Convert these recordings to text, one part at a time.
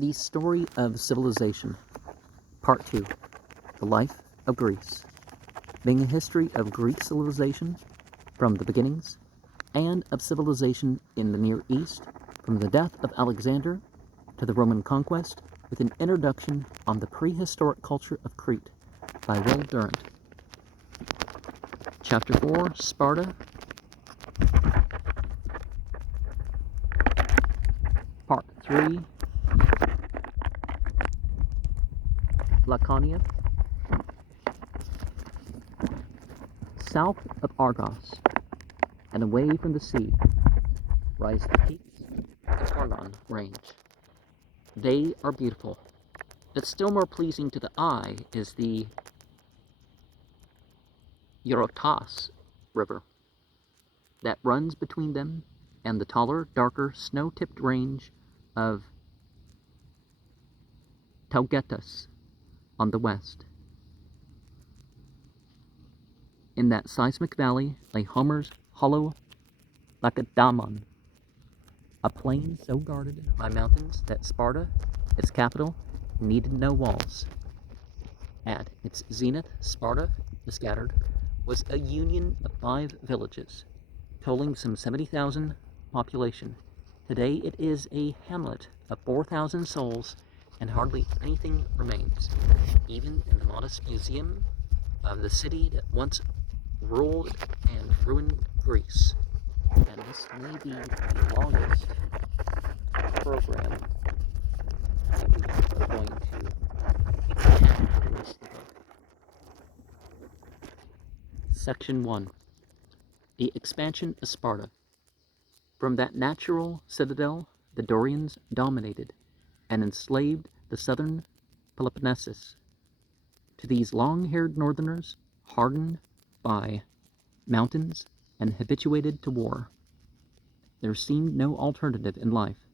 The Story of Civilization, Part 2, The Life of Greece, being a history of Greek civilization from the beginnings, and of civilization in the Near East from the death of Alexander to the Roman conquest, with an introduction on the prehistoric culture of Crete by Will Durant. Chapter 4, Sparta. Part 3, Laconia. South of Argos, and away from the sea, rise the peaks of the Targon range. They are beautiful, but still more pleasing to the eye is the Eurotas River that runs between them and the taller, darker, snow-tipped range of Taugetus on the west. In that seismic valley lay Homer's hollow Lacedaemon, a plain so guarded by mountains that Sparta, its capital, needed no walls. At its zenith, Sparta, the scattered, was a union of 5 villages, tolling some 70,000 population. Today it is a hamlet of 4,000 souls, and hardly anything remains, even in the modest museum of the city that once ruled and ruined Greece. And this may be the longest program that we are going to have in this book. Section 1. The expansion of Sparta. From that natural citadel, the Dorians dominated and enslaved the southern Peloponnesus. To these long-haired northerners, hardened by mountains and habituated to war, there seemed no alternative in life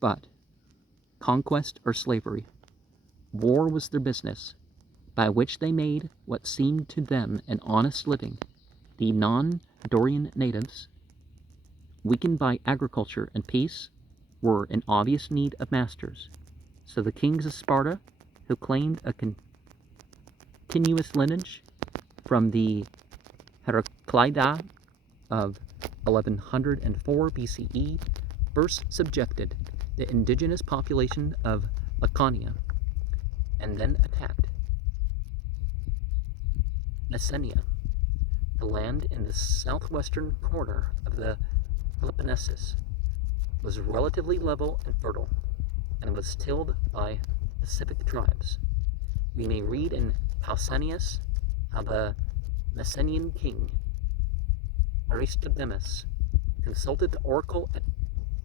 but conquest or slavery. War was their business, by which they made what seemed to them an honest living. The non-Dorian natives, weakened by agriculture and peace, were in obvious need of masters. So the kings of Sparta, who claimed a continuous lineage from the Heraclida of 1104 BCE, first subjected the indigenous population of Laconia, and then attacked Messenia, the land in the southwestern corner of the Peloponnesus. Was relatively level and fertile, and was tilled by Pacific tribes. We may read in Pausanias how the Messenian king Aristodemus consulted the oracle at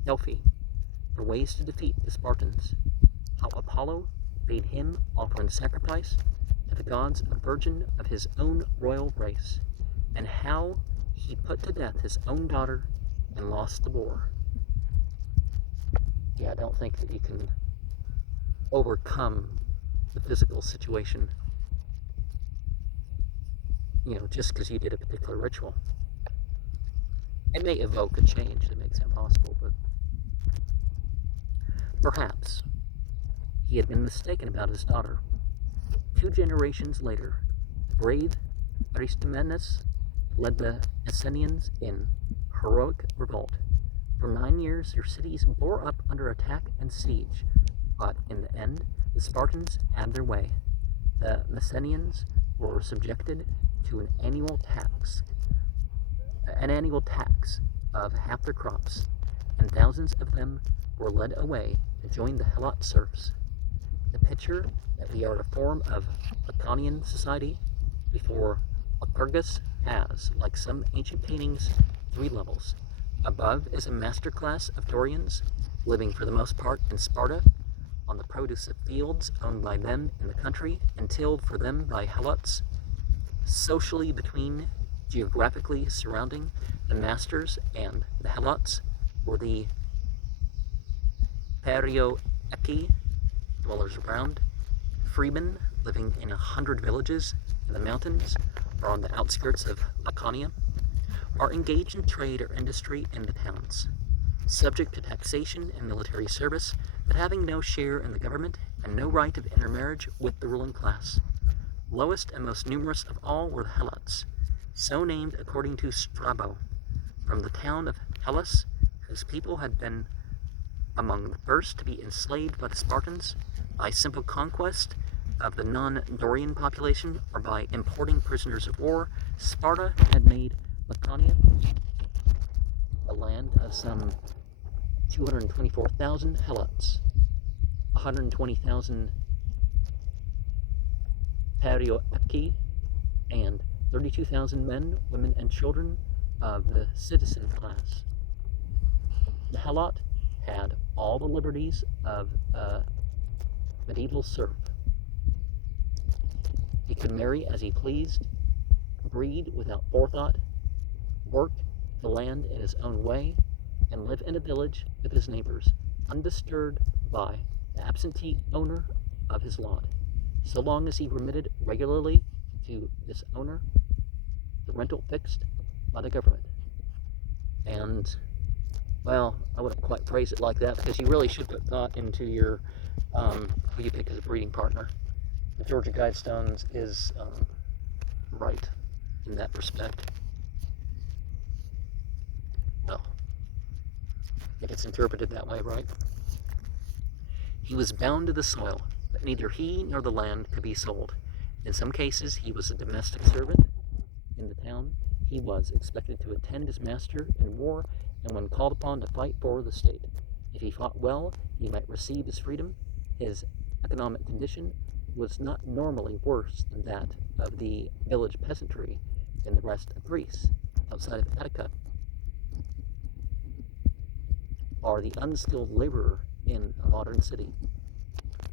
Delphi for ways to defeat the Spartans, how Apollo bade him offer in sacrifice to the gods a virgin of his own royal race, and how he put to death his own daughter and lost the war. Yeah, I don't think that you can overcome the physical situation, just because you did a particular ritual. It may evoke a change that makes that possible, but perhaps he had been mistaken about his daughter. 2 generations later, the brave Aristomenes led the Messenians in heroic revolt. For 9 years, their cities bore up under attack and siege, but in the end, the Spartans had their way. The Messenians were subjected to an annual tax of half their crops, and thousands of them were led away to join the Helot serfs. The picture that we are a form of Laconian society before Lycurgus has, like some ancient paintings, 3 levels. Above is a masterclass of Dorians, living for the most part in Sparta, on the produce of fields owned by them in the country and tilled for them by Helots. Socially geographically surrounding the masters and the Helots were the Perioeci, dwellers around, freemen living in 100 villages in the mountains or on the outskirts of Laconia, are engaged in trade or industry in the towns. subject to taxation and military service, but having no share in the government and no right of intermarriage with the ruling class. Lowest and most numerous of all were the Helots, so named according to Strabo, from the town of Hellas, whose people had been among the first to be enslaved by the Spartans by simple conquest of the non-Dorian population or by importing prisoners of war. Sparta had made Laconia a land of some 224,000 Helots, 120,000 Perioeci, and 32,000 men, women, and children of the citizen class. The Helot had all the liberties of a medieval serf. He could marry as he pleased, breed without forethought, work the land in his own way, and live in a village with his neighbors, undisturbed by the absentee owner of his lot, so long as he remitted regularly to this owner the rental fixed by the government. And, well, I wouldn't quite phrase it like that, because you really should put thought into your who you pick as a breeding partner. The Georgia Guidestones is right in that respect. Well, if it's interpreted that way, right? He was bound to the soil, but neither he nor the land could be sold. In some cases, he was a domestic servant in the town. He was expected to attend his master in war, and when called upon to fight for the state. If he fought well, he might receive his freedom. His economic condition was not normally worse than that of the village peasantry in the rest of Greece, outside of Attica, or the unskilled laborer in a modern city.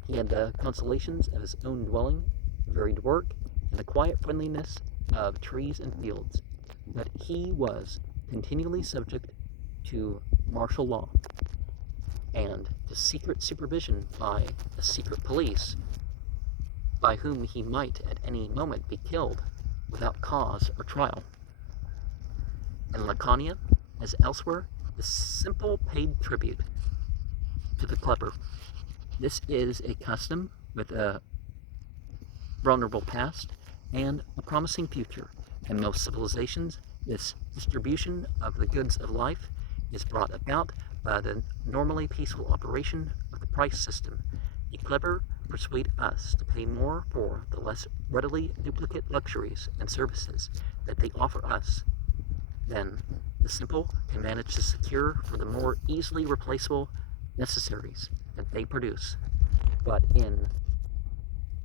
He had the consolations of his own dwelling, varied work, and the quiet friendliness of trees and fields, but he was continually subject to martial law and to secret supervision by a secret police, by whom he might at any moment be killed without cause or trial. In Laconia, as elsewhere, the simple paid tribute to the clever. This is a custom with a vulnerable past and a promising future. In most civilizations, this distribution of the goods of life is brought about by the normally peaceful operation of the price system. The clever persuade us to pay more for the less readily duplicate luxuries and services that they offer us than the simple can manage to secure for the more easily replaceable necessaries that they produce. But in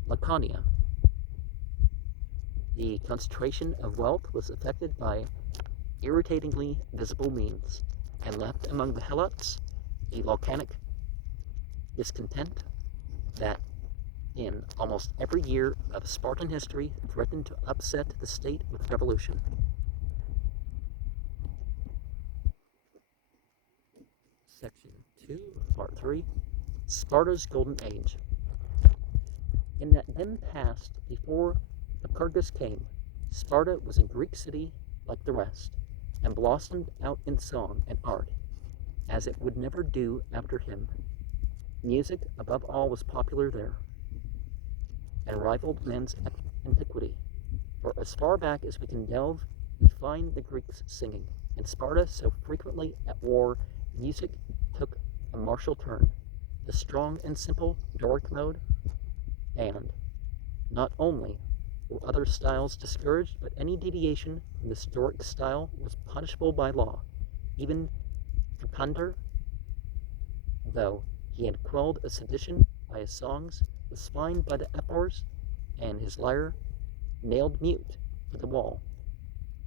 Laconia, the concentration of wealth was effected by irritatingly visible means, and left among the Helots a volcanic discontent that in almost every year of Spartan history threatened to upset the state with revolution. Section 2, Part 3, Sparta's Golden Age. In that dim past before Lycurgus came, Sparta was a Greek city like the rest, and blossomed out in song and art, as it would never do after him. Music, above all, was popular there, and rivaled man's antiquity. For as far back as we can delve, we find the Greeks singing. In Sparta, so frequently at war, music took a martial turn, the strong and simple Doric mode, and not only were other styles discouraged, but any deviation from this Doric style was punishable by law. Even Kepandar, though he had quelled a sedition by his songs, was fined by the ephors, and his lyre nailed mute to the wall,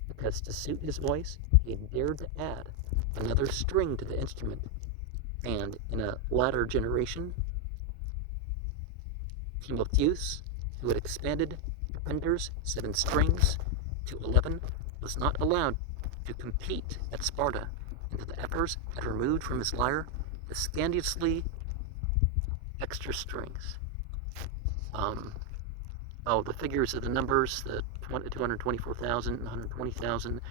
because to suit his voice he had dared to add another string to the instrument. And in a latter generation, Timotheus, who had expanded Kepandar's 7 strings to 11, was not allowed to compete at Sparta, and the ephors had removed from his lyre the scandalously extra strings. The figures of the numbers, the 224,000, 120,000,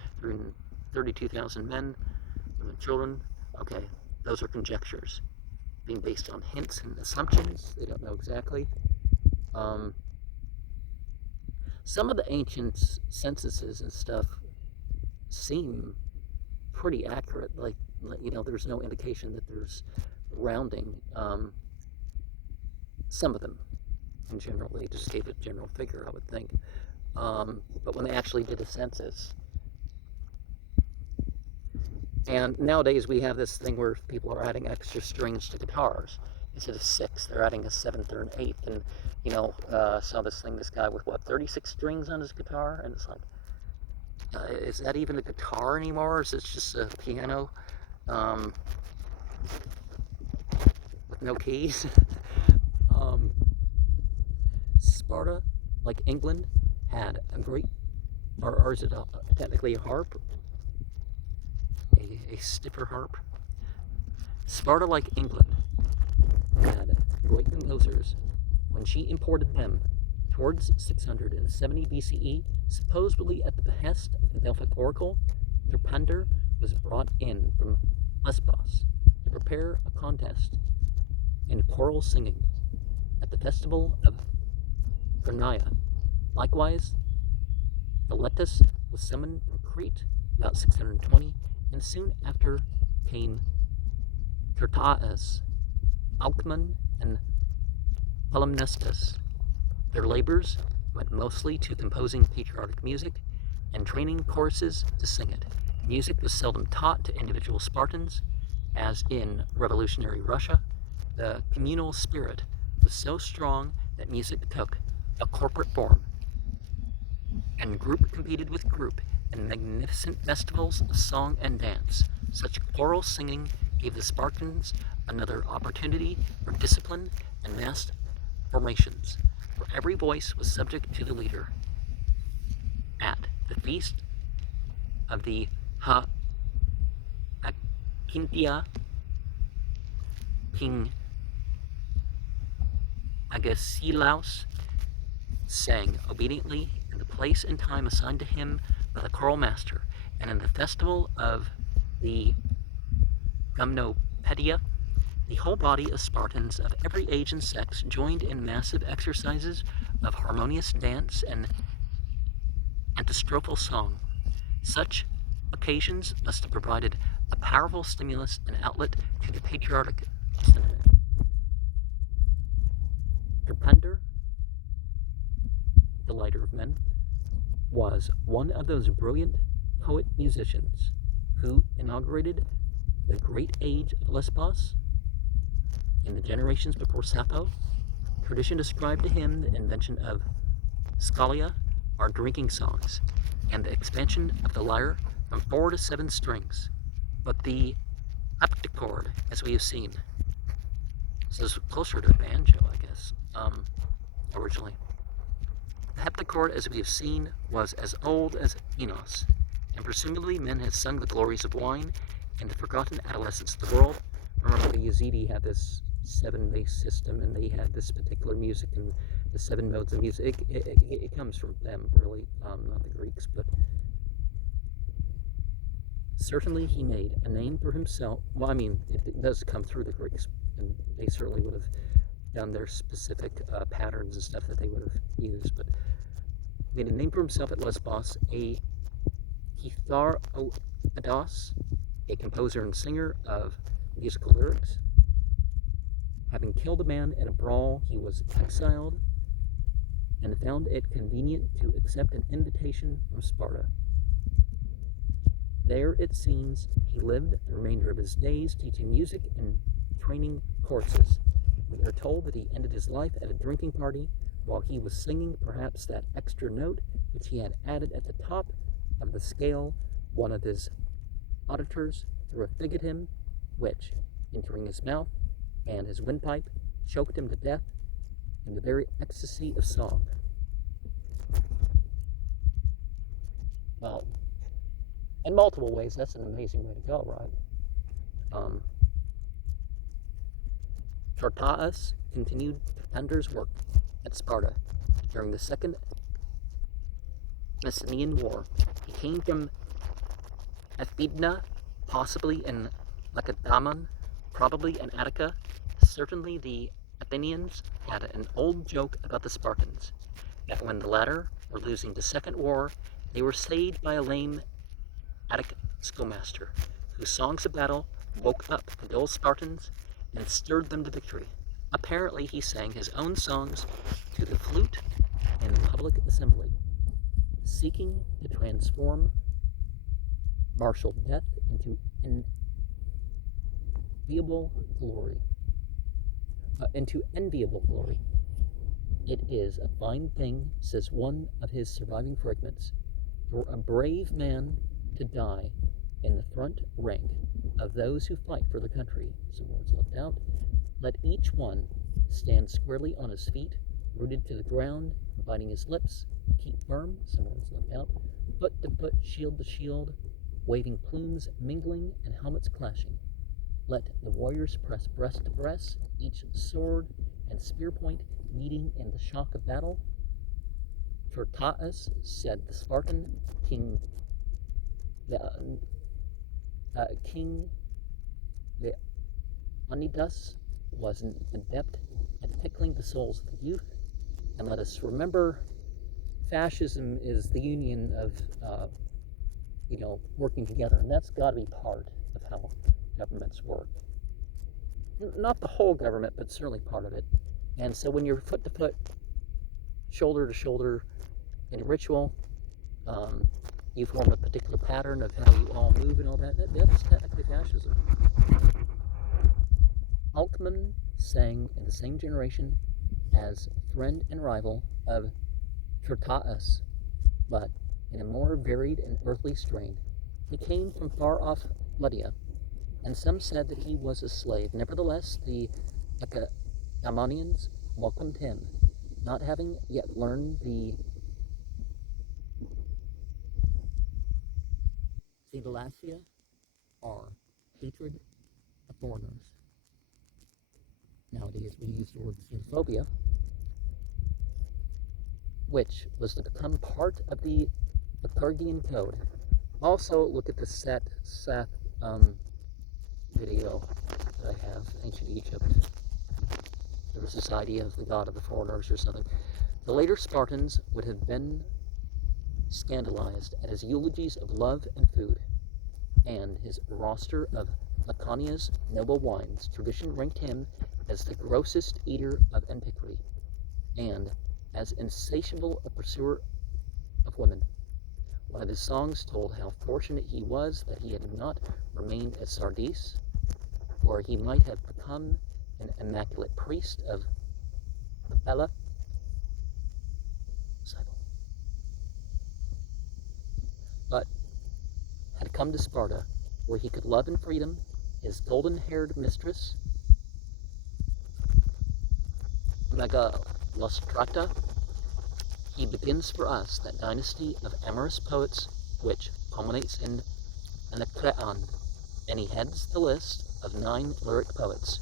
32,000 men, women, children. Okay, those are conjectures, being based on hints and assumptions. They don't know exactly. Some of the ancient censuses and stuff seem pretty accurate. Like there's no indication that there's rounding. Some of them, in general, they just gave a general figure, I would think. But when they actually did a census, and nowadays we have this thing where people are adding extra strings to guitars. Instead of 6, they're adding a 7th or an 8th. And, saw this guy with 36 strings on his guitar? And it's like, is that even a guitar anymore? Or is it just a piano with no keys? Sparta, like England, had a great, or is it technically a harp? A stiffer harp? Sparta, like England, had great composers. When she imported them towards 670 BCE, supposedly at the behest of the Delphic oracle, Terpander was brought in from Lesbos to prepare a contest in choral singing at the festival of Laconia. Likewise, Philetus was summoned from Crete about 620, and soon after came Tertaeus, Alcman, and Palimpsestus. Their labors went mostly to composing patriotic music and training choruses to sing it. Music was seldom taught to individual Spartans, as in revolutionary Russia. The communal spirit was so strong that music took a corporate form, and group competed with group in magnificent festivals of song and dance. Such choral singing gave the Spartans another opportunity for discipline and mass formations, for every voice was subject to the leader. At the feast of the Akintia, King Agesilaus sang obediently in the place and time assigned to him by the choral master, and in the festival of the Gymnopedia, the whole body of Spartans of every age and sex joined in massive exercises of harmonious dance and antistrophal song. Such occasions must have provided a powerful stimulus and outlet to the patriotic sentiment. Terpander, the lighter of men, was one of those brilliant poet-musicians who inaugurated the great age of Lesbos. In the generations before Sappho, tradition ascribed to him the invention of scalia, or drinking songs, and the expansion of the lyre from 4 to 7 strings. But the heptachord, as we have seen, this is closer to banjo, I guess, originally. The heptachord, as we have seen, was as old as Enos, and presumably men had sung the glories of wine in the forgotten adolescence of the world. Remember, the Yazidi had this 7-bass system, and they had this particular music and the 7 modes of music. It comes from them, really, not the Greeks, but certainly he made a name for himself. Well, I mean, it does come through the Greeks, and they certainly would have done their specific patterns and stuff that they would have used, but made a name for himself at Lesbos, a Kitharoidos, a composer and singer of musical lyrics. Having killed a man in a brawl, he was exiled and found it convenient to accept an invitation from Sparta. There, it seems, he lived the remainder of his days, teaching music and training courses. We are told that he ended his life at a drinking party while he was singing perhaps that extra note which he had added at the top of the scale. One of his auditors threw a fig at him, which, entering his mouth and his windpipe, choked him to death in the very ecstasy of song. Well, in multiple ways, that's an amazing way to go, right? Tertaeus continued Terpander's work at Sparta during the Second Messenian War. He came from Aphidna, possibly in Lacedaemon, probably in Attica, certainly the Athenians had an old joke about the Spartans, that when the latter were losing the second war, they were saved by a lame Attic schoolmaster, whose songs of battle woke up the dull Spartans and stirred them to victory. Apparently, he sang his own songs to the flute in public assembly, seeking to transform martial death into enviable glory. It is a fine thing, says one of his surviving fragments, for a brave man to die in the front rank of those who fight for the country. Some words left out. Let each one stand squarely on his feet, rooted to the ground, biting his lips, keep firm. Some words left out. Foot to foot, shield to shield, waving plumes mingling and helmets clashing. Let the warriors press breast to breast, each sword and spear point meeting in the shock of battle. Tertaeus, said the Spartan king, King Leonidas, was an adept at tickling the souls of the youth. And let us remember, fascism is the union of, working together, and that's got to be part of how governments work. Not the whole government, but certainly part of it. And so when you're foot to foot, shoulder to shoulder in a ritual, you form a particular pattern of how you all move and all that. That's technically fascism. Altman sang in the same generation as friend and rival of Tertaeus, but in a more varied and earthly strain. He came from far off Lydia, and some said that he was a slave. Nevertheless, the Laconia welcomed him, not having yet learned the Thalasia, or hatred of foreigners. Nowadays we use the word xenophobia, which was to become part of the Laconia code. Also, look at the Seth video that I have, Ancient Egypt, the Society of the God of the Foreigners or something. The later Spartans would have been scandalized at his eulogies of love and food, and his roster of Laconia's noble wines. Tradition ranked him as the grossest eater of antiquity, and as insatiable a pursuer of women. One of his songs told how fortunate he was that he had not remained at Sardis, where he might have become an immaculate priest of Bella. But had come to Sparta, where he could love in freedom his golden-haired mistress, Megalostrata. He begins for us that dynasty of amorous poets which culminates in Anacreon, and he heads the list of 9 lyric poets,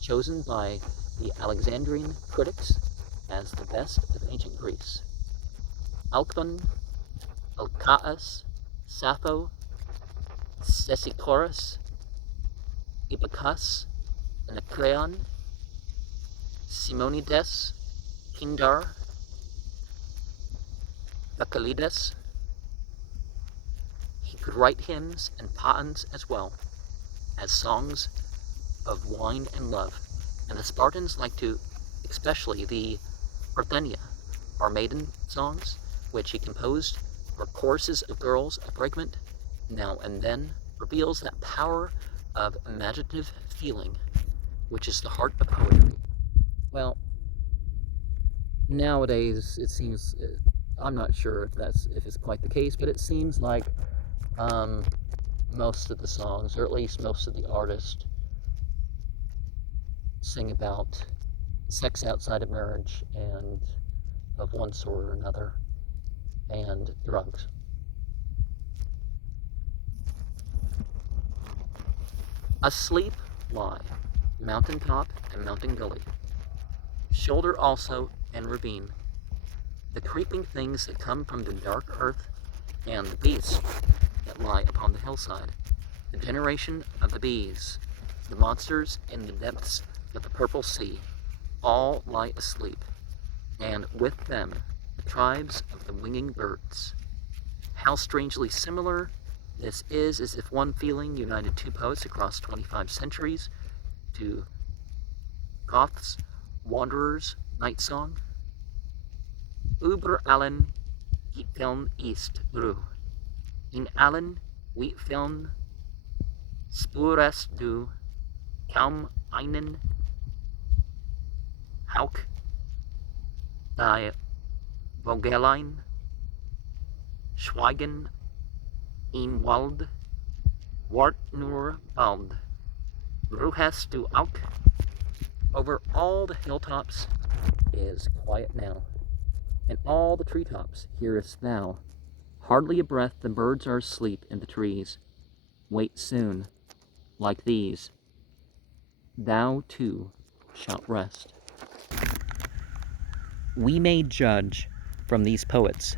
chosen by the Alexandrian critics as the best of ancient Greece. Alcman, Alcaeus, Sappho, Stesichorus, Ibycus, Anacreon, Simonides, Pindar, Bacchylides. He could write hymns and paeans as well as songs of wine and love, and the Spartans like to, especially the Parthenia, or maiden songs, which he composed for choruses of girls. A fragment now and then reveals that power of imaginative feeling, which is the heart of poetry. Well, nowadays it seems, I'm not sure if it's quite the case, but it seems like most of the songs, or at least most of the artists, sing about sex outside of marriage and of one sort or another, and drugs. Asleep lie mountain top and mountain gully, shoulder also and ravine, the creeping things that come from the dark earth, and the beasts that lie upon the hillside, the generation of the bees, The monsters in the depths of the purple sea all lie asleep, and with them the tribes of the winging birds. How strangely similar this is, as if one feeling united two poets across 25 centuries to Goth's Wanderer's Night Song. Über allen Wheatfeln ist Ruhe. In allen Wheatfeln spürest du kaum einen Hauch. Die Vogelein schweigen im Wald, wart nur bald. Ruhest du auch? Over all the hilltops is quiet now, and all the treetops hearest thou. Hardly a breath, the birds are asleep in the trees. Wait soon, like these, thou too shalt rest. We may judge from these poets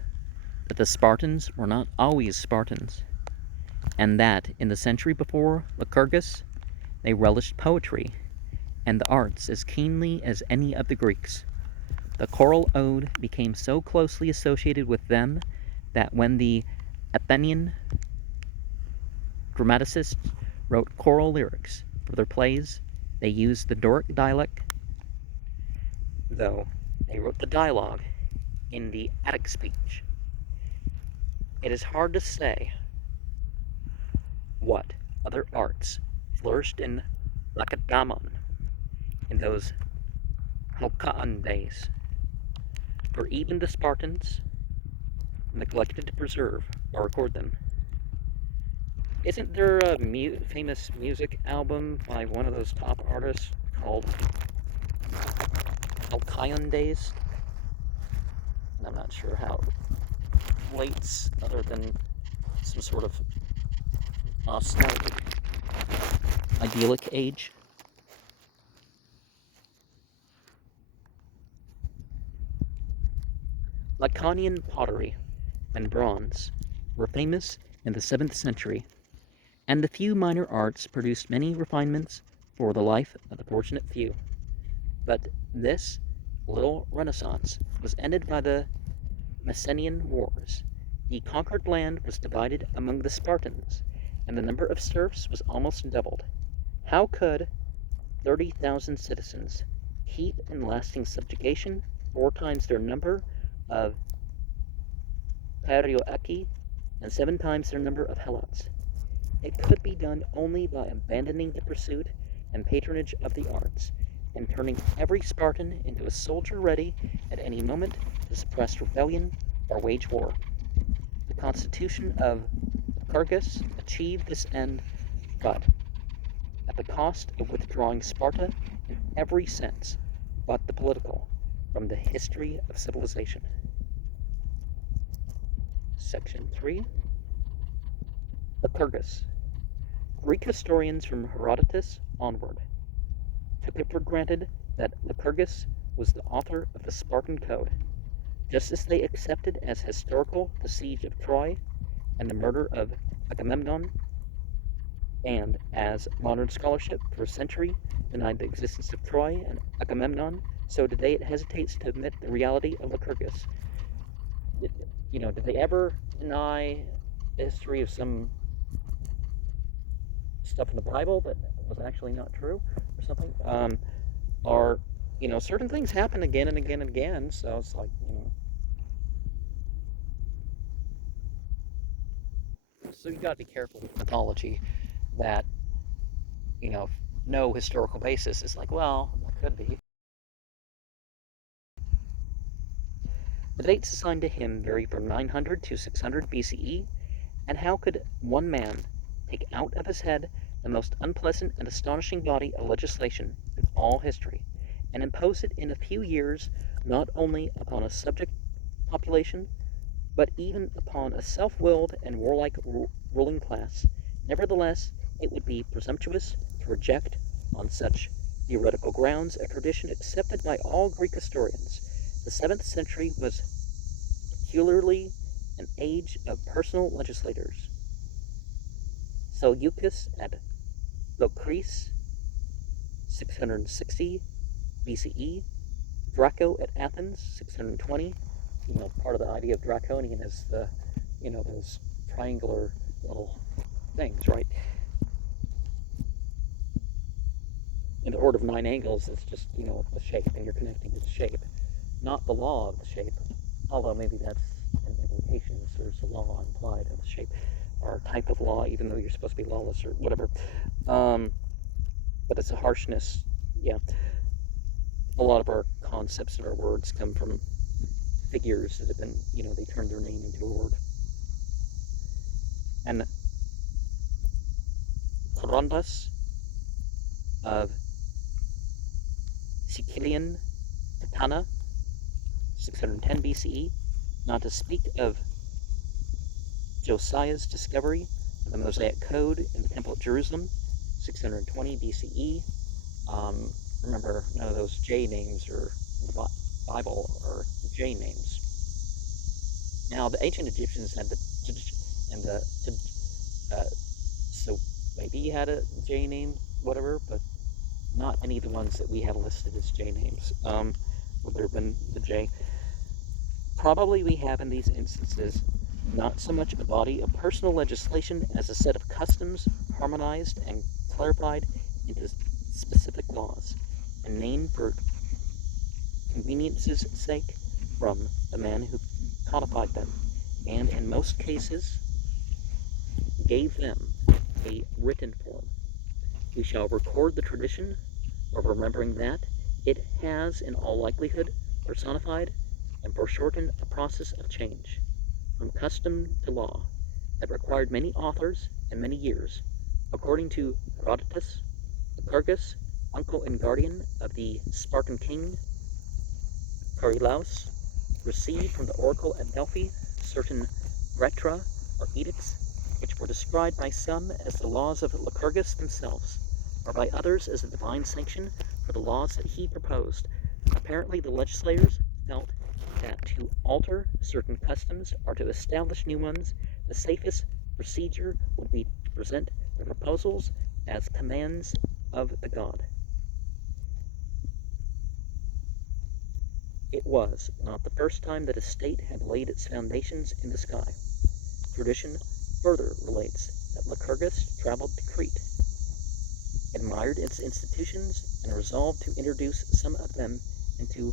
that the Spartans were not always Spartans, and that in the century before Lycurgus they relished poetry and the arts as keenly as any of the Greeks. The choral ode became so closely associated with them that when the Athenian dramaticists wrote choral lyrics for their plays, they used the Doric dialect, though they wrote the dialogue in the Attic speech. It is hard to say what other arts flourished in Lacedaemon in those Halcyon days, for even the Spartans neglected to preserve or record them. Isn't there a famous music album by one of those top artists called Halcyon Days? And I'm not sure how it relates, other than some sort of nostalgic, idyllic age. Laconian pottery and bronze were famous in the 7th century, and the few minor arts produced many refinements for the life of the fortunate few. But this little renaissance was ended by the Messenian Wars. The conquered land was divided among the Spartans, and the number of serfs was almost doubled. How could 30,000 citizens keep in lasting subjugation 4 times their number of Perioeci and 7 times their number of Helots? It could be done only by abandoning the pursuit and patronage of the arts, and turning every Spartan into a soldier ready at any moment to suppress rebellion or wage war. The constitution of Lycurgus achieved this end, but at the cost of withdrawing Sparta in every sense but the political from the history of civilization. Section 3. Lycurgus. Greek historians from Herodotus onward took it for granted that Lycurgus was the author of the Spartan Code, just as they accepted as historical the siege of Troy and the murder of Agamemnon, and as modern scholarship for a century denied the existence of Troy and Agamemnon, so today it hesitates to admit the reality of Lycurgus. Did they ever deny the history of some stuff in the Bible that was actually not true or something? Or certain things happen again and again and again, so it's like, so you gotta be careful with mythology that, no historical basis is like, well, that could be. The dates assigned to him vary from 900 to 600 BCE, and how could one man take out of his head the most unpleasant and astonishing body of legislation in all history, and impose it in a few years not only upon a subject population, but even upon a self-willed and warlike ruling class? Nevertheless, it would be presumptuous to reject on such theoretical grounds a tradition accepted by all Greek historians. The 7th century was peculiarly an age of personal legislators. Seleucus at Locris 660 BCE. Draco at Athens, 620. Part of the idea of Draconian is those triangular little things, right? In the order of 9 angles, it's just, the shape, and you're connecting to the shape, not the law of the shape, although maybe that's an implication. There's a law implied of the shape, or a type of law, even though you're supposed to be lawless or whatever. But it's a harshness, yeah. A lot of our concepts and our words come from figures that have been, they turned their name into a word. And Corondus of Sicilian Catana, 610 BCE, not to speak of Josiah's discovery of the Mosaic Code in the Temple at Jerusalem, 620 BCE. Remember, none of those J names are in the Bible are J names. Now, the ancient Egyptians had the and the so maybe you had a J name, whatever, but not any of the ones that we have listed as J names. Would there have been the J? Probably we have in these instances not so much a body of personal legislation as a set of customs harmonized and clarified into specific laws, and named for convenience's sake from the man who codified them, and in most cases gave them a written form. We shall record the tradition of remembering that it has, in all likelihood, personified and foreshortened a process of change, from custom to law, that required many authors and many years, according to Herodotus, Lycurgus, uncle and guardian of the Spartan king Perilaus, received from the oracle at Delphi certain retra, or edicts, which were described by some as the laws of Lycurgus themselves, or by others as a divine sanction for the laws that he proposed. Apparently the legislators felt that to alter certain customs or to establish new ones, the safest procedure would be to present the proposals as commands of the god. It was not the first time that a state had laid its foundations in the sky. Tradition further relates that Lycurgus traveled to Crete, admired its institutions, and resolved to introduce some of them into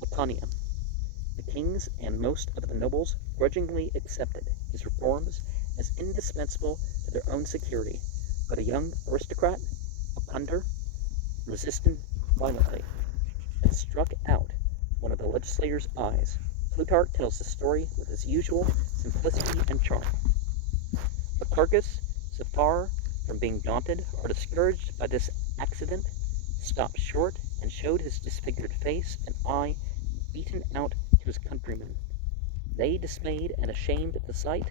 Laconia. The kings and most of the nobles grudgingly accepted his reforms as indispensable to their own security, but a young aristocrat, Laconia, resisted violently and struck out one of the legislators' eyes. Plutarch tells the story with his usual simplicity and charm. Lycurgus, so far from being daunted or discouraged by this accident, stopped short and showed his disfigured face and eye beaten out to his countrymen. They, dismayed and ashamed at the sight,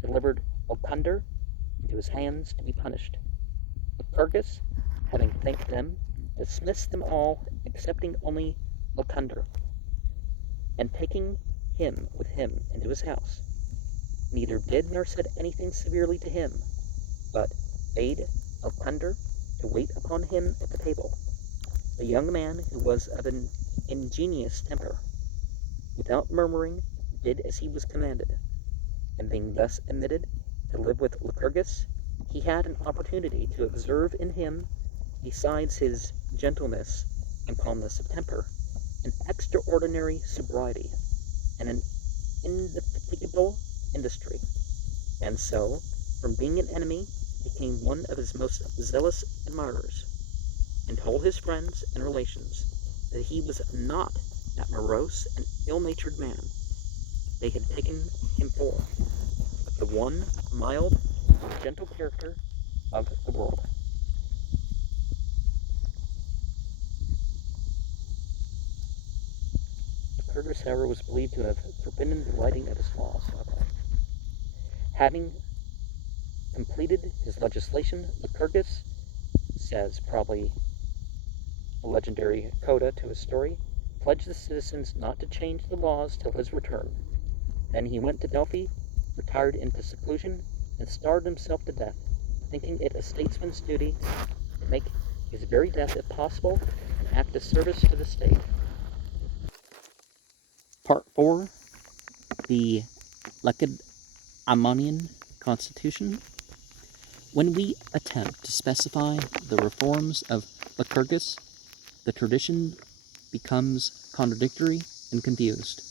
delivered Lycander into his hands to be punished. Lycurgus, having thanked them, dismissed them all, excepting only Lycander, and taking him with him into his house, neither did nor said anything severely to him, but bade Lycander to wait upon him at the table. The young man, who was of an ingenious temper, without murmuring, did as he was commanded, and being thus admitted to live with Lycurgus, he had an opportunity to observe in him, besides his gentleness and calmness of temper, an extraordinary sobriety and an indefatigable industry, and so, from being an enemy, became one of his most zealous admirers, and told his friends and relations that he was not that morose and ill-natured man they had taken him for, but the one mild and gentle character of the world. Lycurgus, however, was believed to have forbidden the writing of his laws. Having completed his legislation, Lycurgus, says probably a legendary coda to his story, pledged the citizens not to change the laws till his return. Then he went to Delphi, retired into seclusion, and starved himself to death, thinking it a statesman's duty to make his very death, if possible, an act of service to the state. Part 4, the Laconia Constitution. When we attempt to specify the reforms of Lycurgus, the tradition becomes contradictory and confused.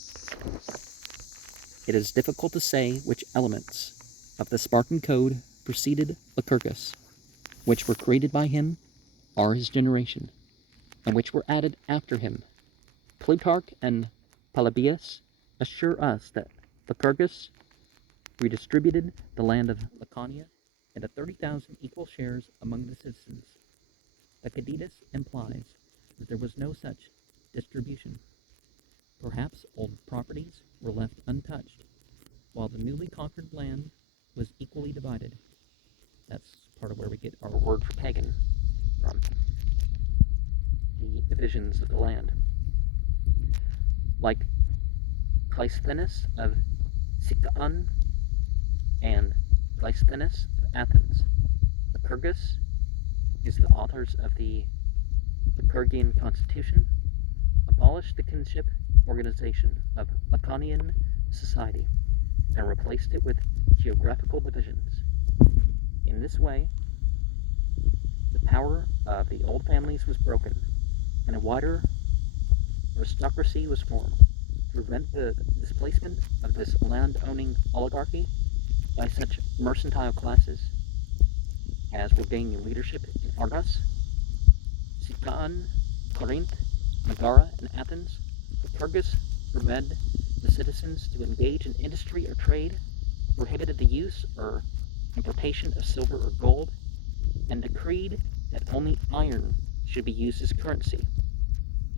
It is difficult to say which elements of the Spartan code preceded Lycurgus, which were created by him, are his generation, and which were added after him. Plutarch and Polybius assure us that Lycurgus redistributed the land of Laconia into 30,000 equal shares among the citizens. Thucydides implies that there was no such distribution. Perhaps old properties were left untouched, while the newly conquered land was equally divided. That's part of where we get our word for pagan from. The divisions of the land. Like Cleisthenes of Sicyon and Cleisthenes of Athens, Lycurgus is the authors of the Lycurgian Constitution, abolished the kinship organization of Laconian society, and replaced it with geographical divisions. In this way, the power of the old families was broken, and a wider aristocracy was formed to prevent the displacement of this land-owning oligarchy by such mercantile classes as were gaining leadership in Argos, Sicyon, Corinth, Megara, and Athens. Lycurgus forbade the citizens to engage in industry or trade, prohibited the use or importation of silver or gold, and decreed that only iron should be used as currency.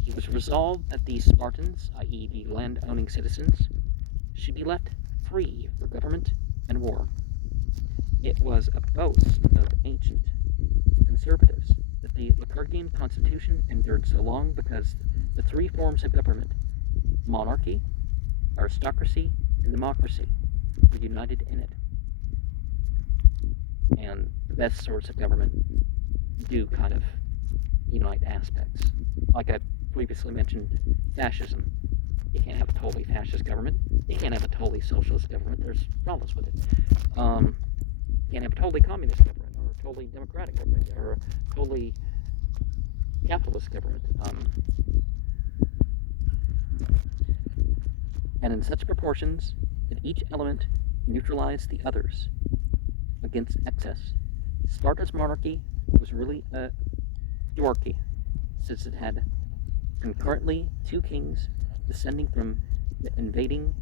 He was resolved that the Spartans, i.e. the land-owning citizens, should be left free for government and war. It was a boast of ancient conservatives that the Lycurgian Constitution endured so long because the three forms of government, monarchy, aristocracy, and democracy, were united in it. And the best sorts of government do kind of unite aspects. Like I previously mentioned, fascism. You can't have a totally fascist government. You can't have a totally socialist government. There's problems with it. You can't have a totally communist government, or a totally democratic government, or a totally capitalist government. And in such proportions that each element neutralized the others against excess. Sparta's monarchy was really a duarchy, since it had concurrently two kings descending from the invading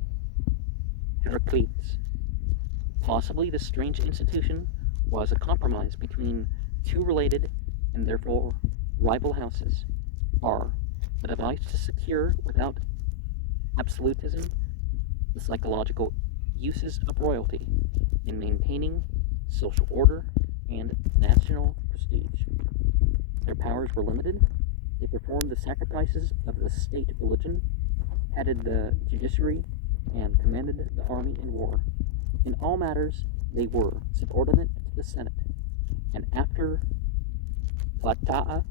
Heraclides. Possibly this strange institution was a compromise between two related and therefore rival houses, or a device to secure, without absolutism, the psychological uses of royalty in maintaining social order and national prestige. Their powers were limited. They performed the sacrifices of the state religion, headed the judiciary, and commanded the army in war. In all matters, they were subordinate to the Senate, and after Plataea,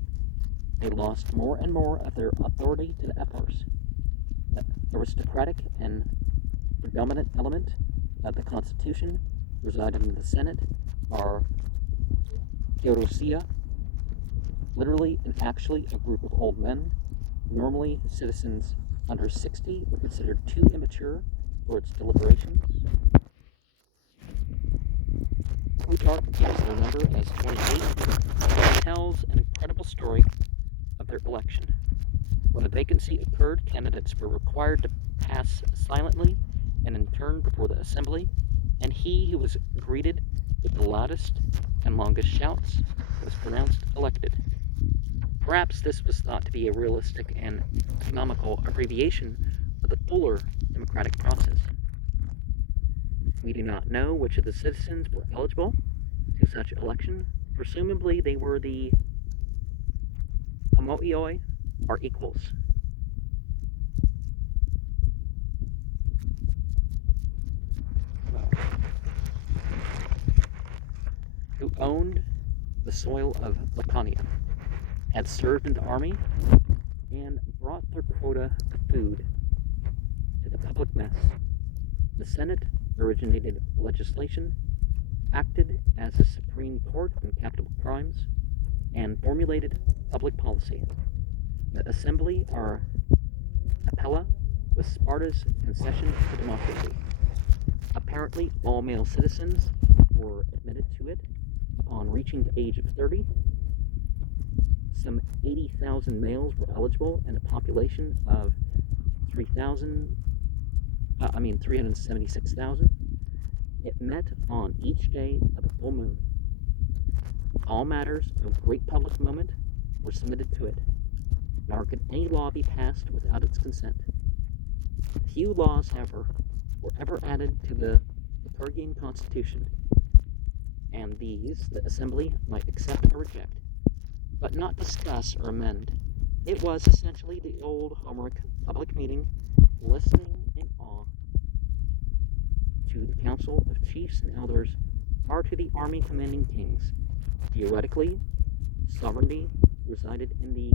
they lost more and more of their authority to the ephors. The aristocratic and predominant element of the Constitution resided in the Senate are Gerousia, literally and actually a group of old men. Normally, citizens under 60 were considered too immature for its deliberations. Plutarch gives their number as 28, and tells an incredible story of their election. When a vacancy occurred, candidates were required to pass silently and in turn before the assembly, and he who was greeted with the loudest and longest shouts was pronounced elected. Perhaps this was thought to be a realistic and economical abbreviation of the fuller democratic process. We do not know which of the citizens were eligible to such election. Presumably they were the homoioi, or equals. Who owned the soil of Laconia. had served in the army and brought their quota of food to the public mess. The Senate originated legislation, acted as a supreme court in capital crimes, and formulated public policy. The assembly, or appella, was Sparta's concession to democracy. Apparently, all male citizens were admitted to it upon reaching the age of 30. Some 80,000 males were eligible in a population of 376,000. It met on each day of the full moon. All matters of great public moment were submitted to it, nor could any law be passed without its consent. Few laws, however, were ever added to the Liturgian constitution, and these the assembly might accept or reject, but not discuss or amend. It was essentially the old Homeric public meeting, listening in awe to the council of chiefs and elders, or to the army commanding kings. Theoretically, sovereignty resided in the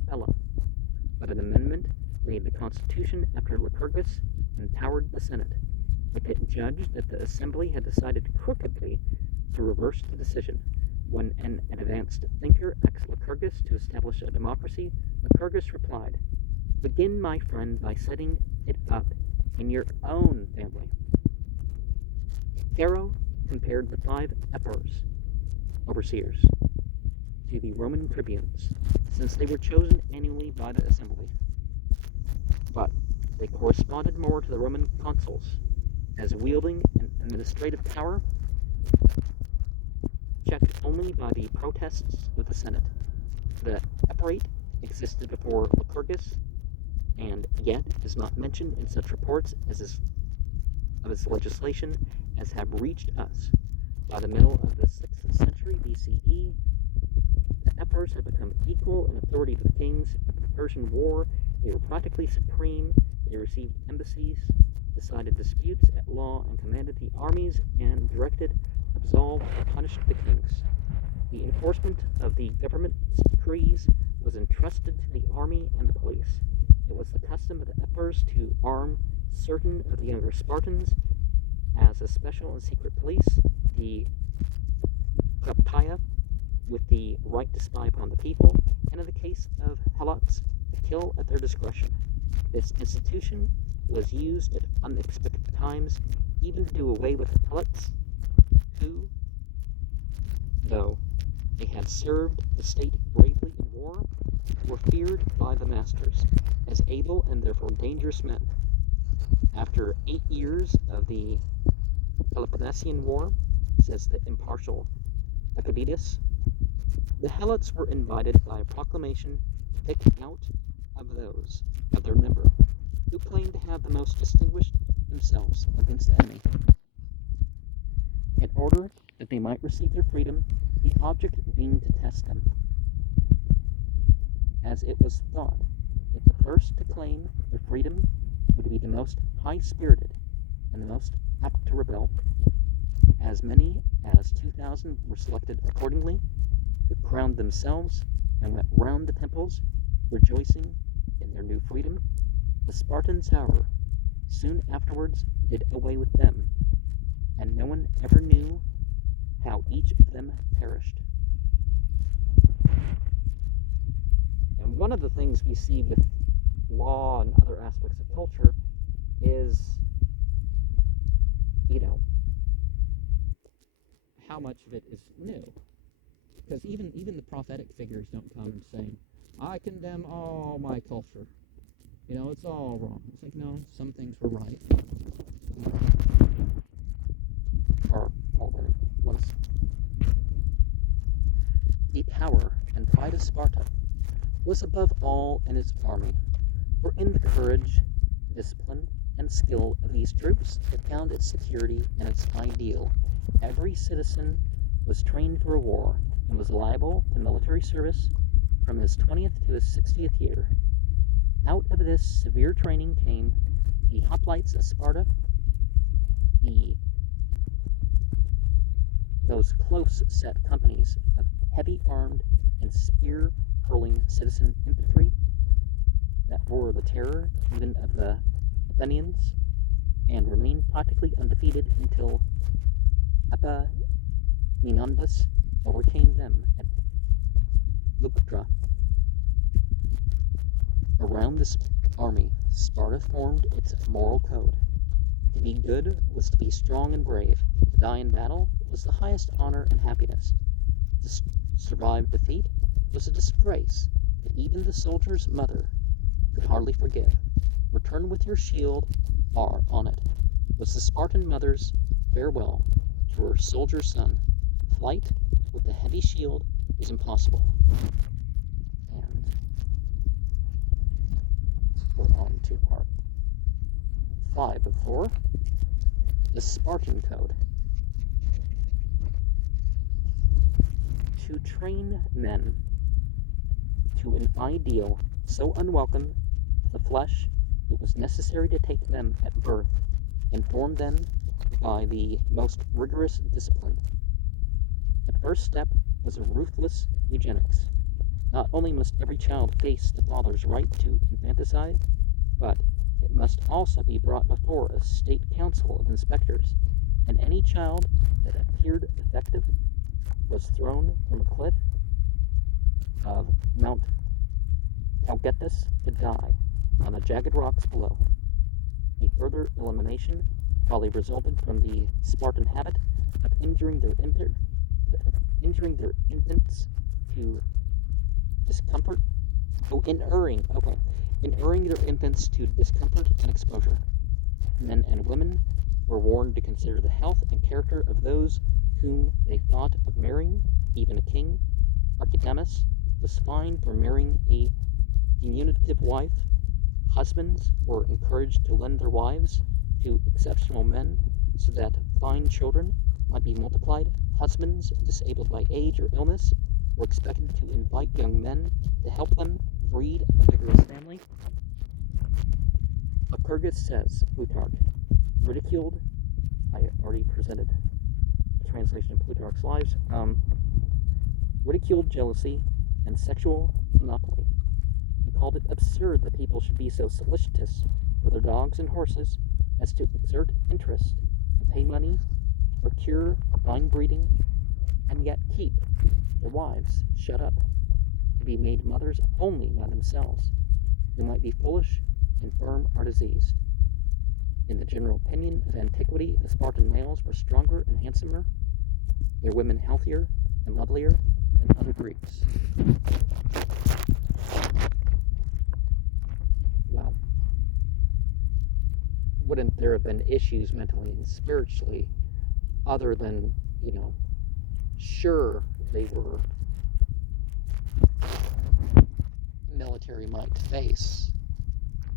appella, but an amendment made the Constitution after Lycurgus empowered the Senate. If it judged that the assembly had decided crookedly to reverse the decision, when an advanced thinker asked Lycurgus to establish a democracy, Lycurgus replied, "Begin, my friend, by setting it up in your own family." Pharaoh compared the 5 ephors, overseers, to the Roman tribunes, since they were chosen annually by the assembly. But they corresponded more to the Roman consuls, as wielding an administrative power checked only by the protests of the Senate. The ephorate existed before Lycurgus, and yet is not mentioned in such reports of its legislation as have reached us. By the middle of the 6th century BCE, the ephors had become equal in authority to the kings. After the Persian War, they were practically supreme. They received embassies, decided disputes at law, and commanded the armies, and directed, absolved, or punished the kings. The enforcement of the government's decrees was entrusted to the army and the police. It was the custom of the ephors to arm certain of the younger Spartans as a special and secret police, the Kleptaia, with the right to spy upon the people, and in the case of helots, to kill at their discretion. This institution was used at unexpected times, even to do away with helots, who, though they had served the state bravely in war, were feared by the masters as able and therefore dangerous men. After 8 years of the Peloponnesian War, says the impartial Thucydides, the helots were invited by a proclamation to pick out of those of their number who claimed to have the most distinguished themselves against the enemy. In order that they might receive their freedom, the object being to test them, as it was thought that the first to claim their freedom would be the most high-spirited and the most apt to rebel. As many as 2,000 were selected accordingly, who crowned themselves and went round the temples, rejoicing in their new freedom. The Spartans, however, soon afterwards did away with them, and no one ever knew how each of them perished. And one of the things we see with law and other aspects of culture is, how much of it is new. Because even the prophetic figures don't come saying, "I condemn all my culture. It's all wrong." It's like, no, some things were right. Or all the ones. The power and pride of Sparta was above all in its army, for in the courage, discipline, and skill of these troops it found its security and its ideal. Every citizen was trained for a war and was liable to military service from his 20th to his 60th year. Out of this severe training came the hoplites of Sparta, those close-set companies of heavy-armed and spear hurling citizen infantry that bore the terror even of the Athenians and remained practically undefeated until Epaminondas overcame them at Leuctra. Around this army, Sparta formed its moral code. To be good was to be strong and brave. To die in battle was the highest honor and happiness. To survive defeat was a disgrace that even the soldier's mother could hardly forgive. Return with your shield are on it, was the Spartan mother's farewell to her soldier son. Flight with the heavy shield was impossible. And we're on to part 5 of 4, the Spartan Code. To train men to an ideal so unwelcome to the flesh, it was necessary to take them at birth and form them by the most rigorous discipline. The first step was a ruthless eugenics. Not only must every child face the father's right to infanticide, but it must also be brought before a state council of inspectors, and any child that appeared defective was thrown from a cliff of Mount Taygetus to die on the jagged rocks below. A further elimination probably resulted from the Spartan habit of injuring their infants to discomfort. Inuring their infants to discomfort and exposure. Men and women were warned to consider the health and character of those whom they thought of marrying, even a king. Archidamus was fined for marrying a diminutive wife. Husbands were encouraged to lend their wives to exceptional men so that fine children might be multiplied. Husbands disabled by age or illness were expected to invite young men to help them breed a vigorous family. Lycurgus says, Plutarch, ridiculed, I already presented a translation of Plutarch's Lives, ridiculed jealousy and sexual monopoly. He called it absurd that people should be so solicitous for their dogs and horses as to exert interest and pay money or cure fine breeding, and yet keep their wives shut up to be made mothers only by themselves, who might be foolish, infirm, or diseased. In the general opinion of antiquity, the Spartan males were stronger and handsomer, their women healthier and lovelier than other Greeks. Wow. Wouldn't there have been issues mentally and spiritually other than, sure, they were military might face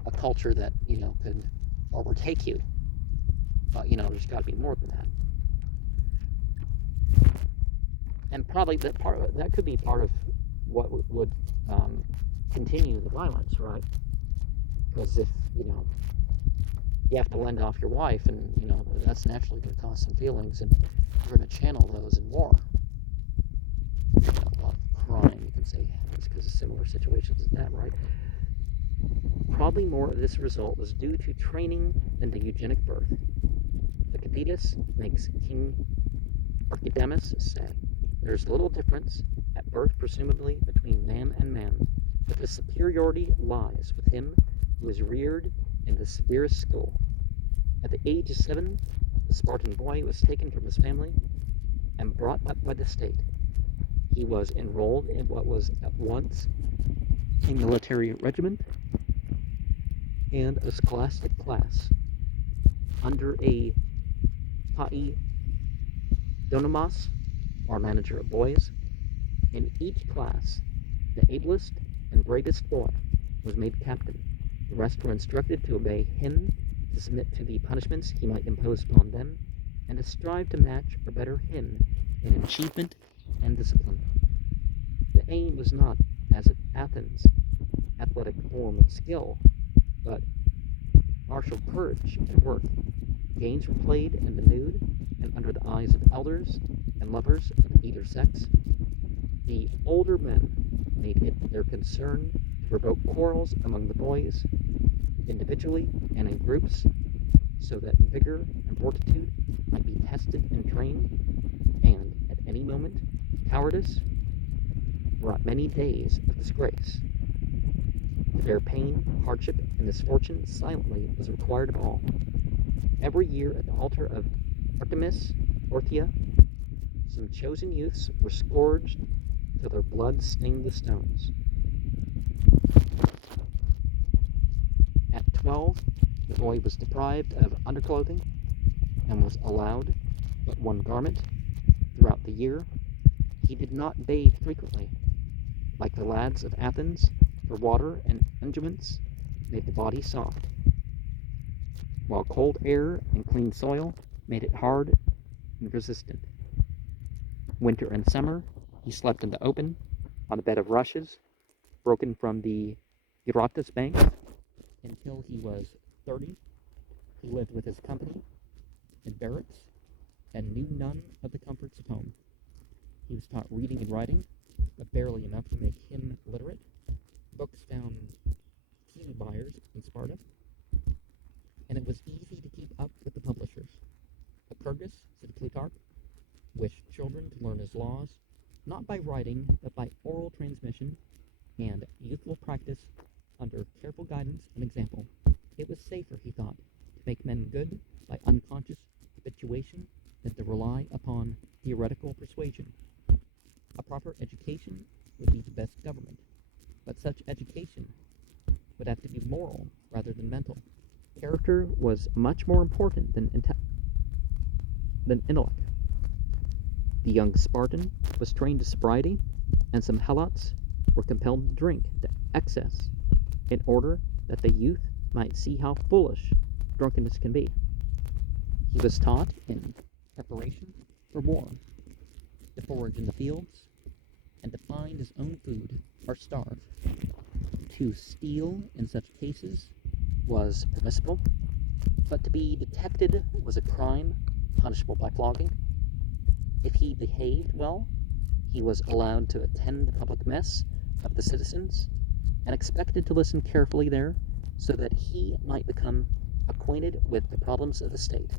a culture that, could overtake you. But, there's got to be more than that. And probably that could be part of what would continue the violence, right? Because if, you have to lend off your wife, and, that's naturally going to cause some feelings, and you're going to channel those in war. A lot of crime, you can say, happens because of similar situations as that, right? Probably more of this result was due to training than to eugenic birth. Thucydides makes King Archidamus say, there's little difference at birth, presumably, between man and man, but the superiority lies with him who is reared in the severest school. At the age of 7, the Spartan boy was taken from his family and brought up by the state. He was enrolled in what was at once a military regiment and a scholastic class under a Donamos, or manager of boys. In each class, the ablest and bravest boy was made captain. The rest were instructed to obey him, to submit to the punishments he might impose upon them, and to strive to match or better him in achievement and discipline. The aim was not, as at Athens, athletic form and skill, but martial courage and worth. Games were played in the nude and under the eyes of elders and lovers of either sex. The older men made it their concern to provoke quarrels among the boys, individually and in groups, so that vigor and fortitude might be tested and trained, and at any moment cowardice brought many days of disgrace. To bear pain, hardship, and misfortune silently was required of all. Every year at the altar of Artemis Orthia, some chosen youths were scourged till their blood stained the stones. At 12, the boy was deprived of underclothing and was allowed but one garment. Throughout the year, he did not bathe frequently. Like the lads of Athens, for water and unguents made the body soft, while cold air and clean soil made it hard and resistant. Winter and summer, he slept in the open, on a bed of rushes, broken from the Eurotas bank. Until he was 30, he lived with his company in barracks and knew none of the comforts of home. He was taught reading and writing, but barely enough to make him literate. Books found few buyers in Sparta, and it was easy to keep up with the publishers. Lycurgus, said Plutarch, wished children to learn his laws, not by writing, but by oral transmission and youthful practice under careful guidance and example. It was safer, he thought, to make men good by unconscious habituation than to rely upon theoretical persuasion. A proper education would be the best government, but such education would have to be moral rather than mental. Character was much more important than intellect. The young Spartan was trained to sobriety, and some helots were compelled to drink to excess in order that the youth might see how foolish drunkenness can be. He was taught in preparation for war, to forage in the fields, and to find his own food or starve. To steal in such cases was permissible, but to be detected was a crime punishable by flogging. If he behaved well, he was allowed to attend the public mess of the citizens and expected to listen carefully there so that he might become acquainted with the problems of the state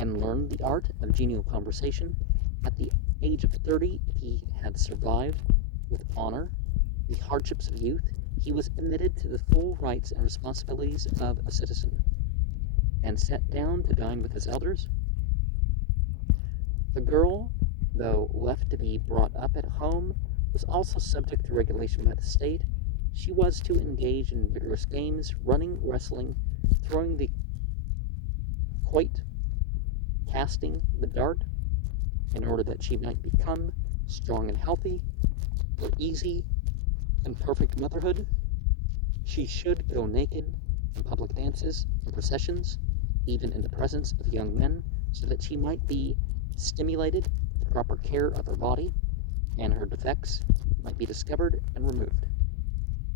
and learn the art of genial conversation. At the age of 30, if he had survived with honor the hardships of youth, he was admitted to the full rights and responsibilities of a citizen and set down to dine with his elders. The girl, though left to be brought up at home, was also subject to regulation by the state. She was to engage in vigorous games, running, wrestling, throwing the quoit, casting the dart, in order that she might become strong and healthy, for easy and perfect motherhood. She should go naked in public dances and processions, even in the presence of young men, so that she might be stimulated to the proper care of her body, and her defects might be discovered and removed.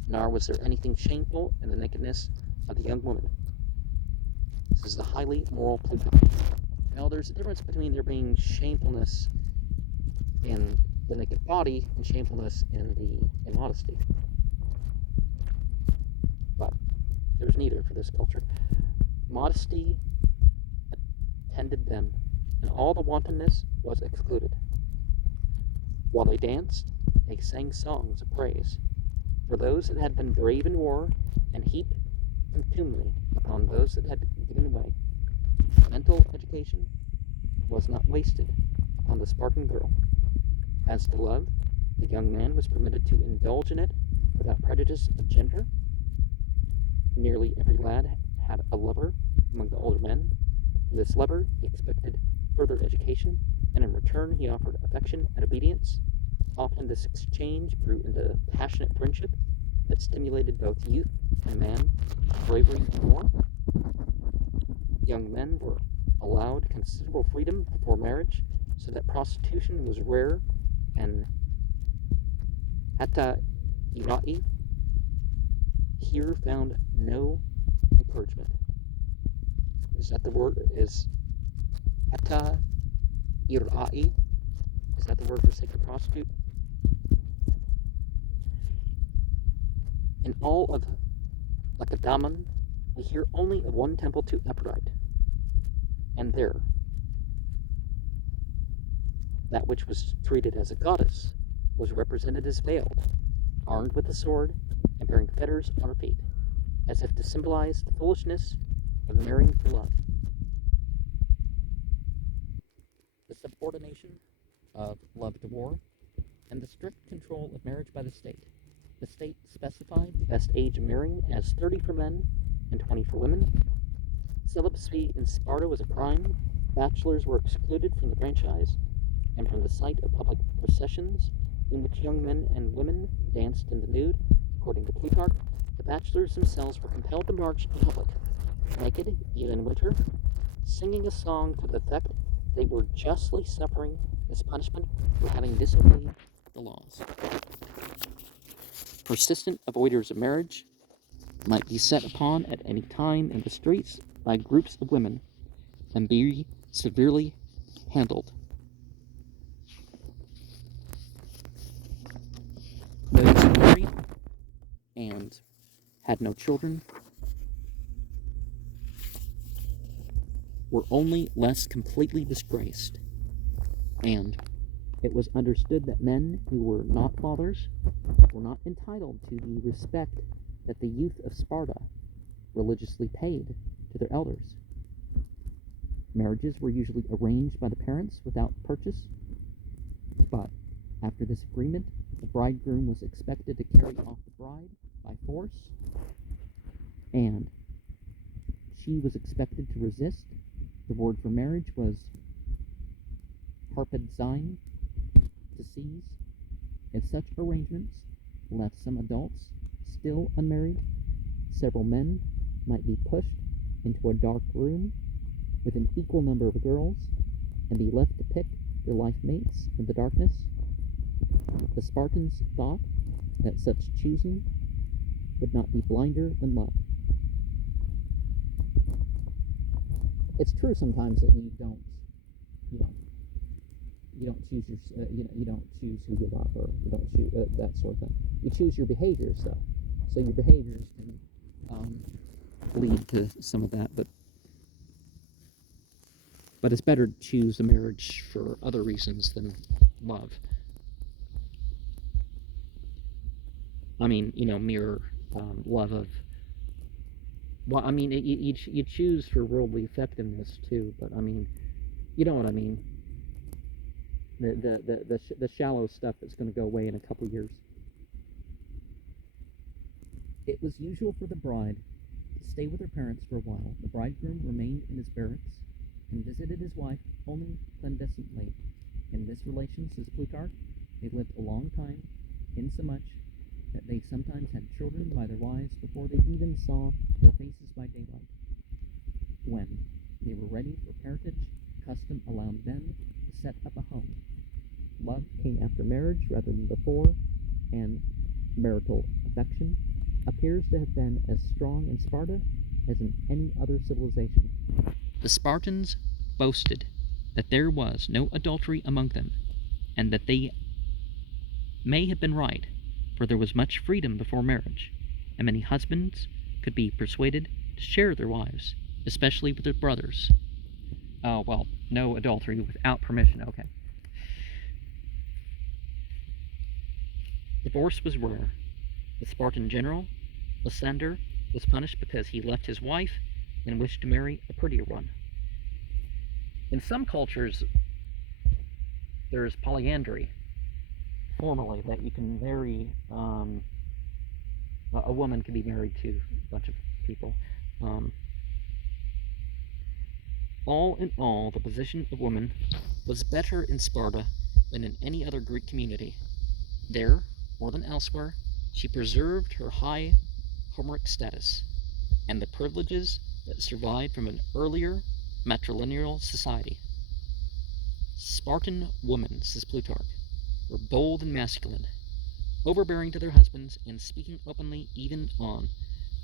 Nor was there anything shameful in the nakedness of the young woman. This is the highly moral Plutarch. Now, there's a difference between there being shamefulness in the naked body and shamefulness in the immodesty. But there's neither for this culture. Modesty attended them, and all the wantonness was excluded. While they danced, they sang songs of praise for those that had been brave in war, and heaped contumely upon those that had given way. Mental education was not wasted upon the Spartan girl. As to love, the young man was permitted to indulge in it without prejudice of gender. Nearly every lad had a lover among the older men. From this lover he expected further education, and in return he offered affection and obedience. Often this exchange grew into passionate friendship that stimulated both youth and man, bravery and war. Young men were allowed considerable freedom before marriage, so that prostitution was rare, and hata irai here found no encouragement. Is that the word? Is hata irai? Is that the word for sacred prostitute? In all of Lacedaemon, we hear only of one temple to Aphrodite, and there, that which was treated as a goddess was represented as veiled, armed with a sword, and bearing fetters on her feet, as if to symbolize the foolishness of marrying for love. The subordination of love to war, and the strict control of marriage by the state. The state specified the best age of marrying as 30 for men and 20 for women. Celibacy in Sparta was a crime. Bachelors were excluded from the franchise and from the sight of public processions in which young men and women danced in the nude. According to Plutarch, the bachelors themselves were compelled to march in public, naked, even in winter, singing a song to the effect they were justly suffering as punishment for having disobeyed the laws. Persistent avoiders of marriage might be set upon at any time in the streets by groups of women and be severely handled. Those who married and had no children were only less completely disgraced, and it was understood that men who were not fathers were not entitled to the respect that the youth of Sparta religiously paid to their elders. Marriages were usually arranged by the parents without purchase, but after this agreement, the bridegroom was expected to carry off the bride by force, and she was expected to resist. The word for marriage was harpedzine, to seize. If such arrangements left some adults still unmarried, several men might be pushed into a dark room with an equal number of girls and be left to pick their life mates in the darkness. The Spartans thought that such choosing would not be blinder than love. It's true sometimes that you don't choose your, you don't choose who you love, or you don't choose that sort of thing. You choose your behaviors, though. So your behaviors can lead to some of that, but it's better to choose a marriage for other reasons than love. I mean, mere love of. Well, I mean, you choose for worldly effectiveness too, but I mean, you know what I mean. The shallow stuff that's going to go away in a couple years. It was usual for the bride to stay with her parents for a while. The bridegroom remained in his barracks and visited his wife only clandestinely. In this relation, says Plutarch, they lived a long time, insomuch that they sometimes had children by their wives before they even saw their faces by daylight. When they were ready for parentage, custom allowed them to set up a home. Love came after marriage rather than before, and marital affection appears to have been as strong in Sparta as in any other civilization. The Spartans boasted that there was no adultery among them, and that they may have been right, for there was much freedom before marriage, and many husbands could be persuaded to share their wives, especially with their brothers. Oh, well, no adultery without permission, okay. Divorce was rare. The Spartan general, Lysander, was punished because he left his wife and wished to marry a prettier one. In some cultures, there's polyandry, formally, that you can marry, a woman can be married to a bunch of people. All in all, the position of woman was better in Sparta than in any other Greek community. There, more than elsewhere, she preserved her high Homeric status and the privileges that survived from an earlier matrilineal society. Spartan women, says Plutarch, were bold and masculine, overbearing to their husbands and speaking openly even on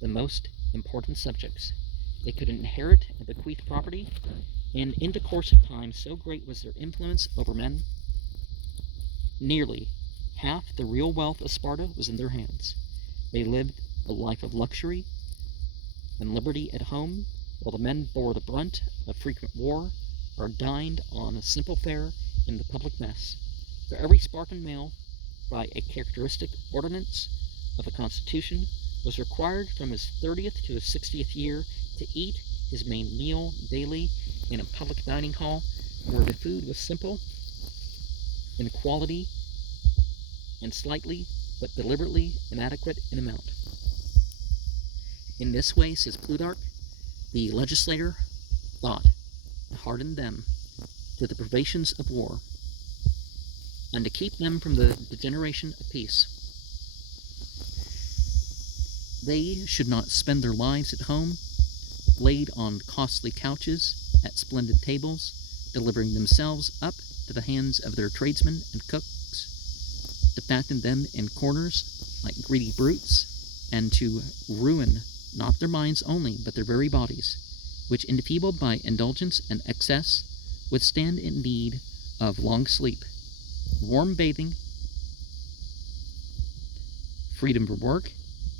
the most important subjects. They could inherit and bequeath property, and in the course of time so great was their influence over men, nearly half the real wealth of Sparta was in their hands. They lived a life of luxury and liberty at home, while the men bore the brunt of frequent war, or dined on a simple fare in the public mess. For every Spartan male, by a characteristic ordinance of the constitution, was required from his 30th to his 60th year to eat his main meal daily in a public dining hall, where the food was simple in quality and slightly but deliberately inadequate in amount. In this way, says Plutarch, the legislator thought to harden them to the privations of war, and to keep them from the degeneration of peace. They should not spend their lives at home, laid on costly couches, at splendid tables, delivering themselves up to the hands of their tradesmen and cooks, to fatten them in corners like greedy brutes, and to ruin not their minds only, but their very bodies, which, enfeebled by indulgence and excess, would stand in need of long sleep, warm bathing, freedom from work,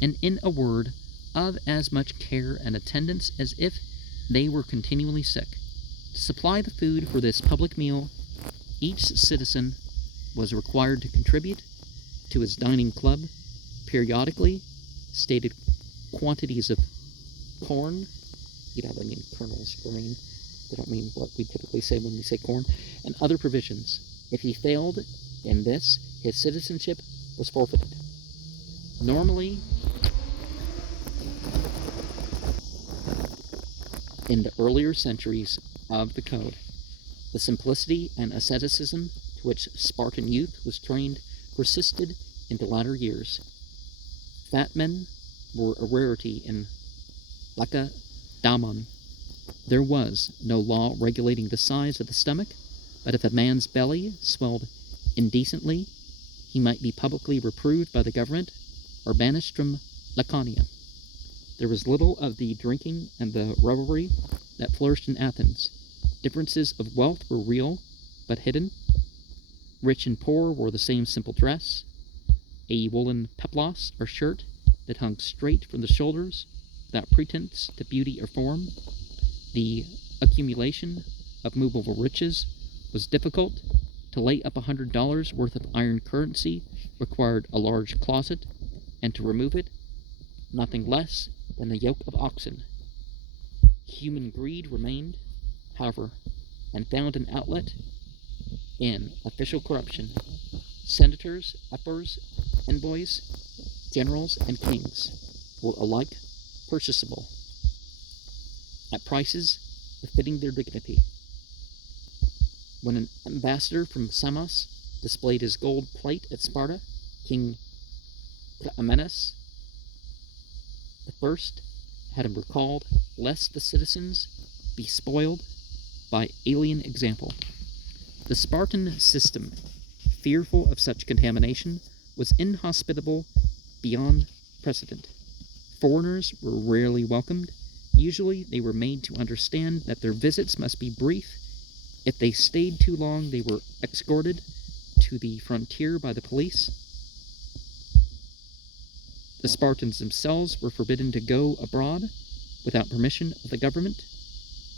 and, in a word, of as much care and attendance as if they were continually sick. To supply the food for this public meal, each citizen was required to contribute to his dining club periodically stated quantities of corn. They mean kernels, grain. They don't mean what we typically say when we say corn, and other provisions. If he failed in this, his citizenship was forfeited. Normally, in the earlier centuries of the code, the simplicity and asceticism to which Spartan youth was trained persisted into latter years. Fat men were a rarity in Laconia. There was no law regulating the size of the stomach, but if a man's belly swelled indecently, he might be publicly reproved by the government or banished from Laconia. There was little of the drinking and the revelry that flourished in Athens. Differences of wealth were real, but hidden. Rich and poor wore the same simple dress, a woolen peplos or shirt that hung straight from the shoulders, without pretense to beauty or form. The accumulation of movable riches was difficult. To lay up $100 worth of iron currency required a large closet, and to remove it, nothing less than the yoke of oxen. Human greed remained, however, and found an outlet in official corruption. Senators, uppers, envoys, generals, and kings were alike purchasable at prices befitting their dignity. When an ambassador from Samos displayed his gold plate at Sparta, King Cleomenes I had him recalled, lest the citizens be spoiled by alien example. The Spartan system, fearful of such contamination, was inhospitable beyond precedent. Foreigners were rarely welcomed. Usually they were made to understand that their visits must be brief. If they stayed too long, they were escorted to the frontier by the police. The Spartans themselves were forbidden to go abroad without permission of the government,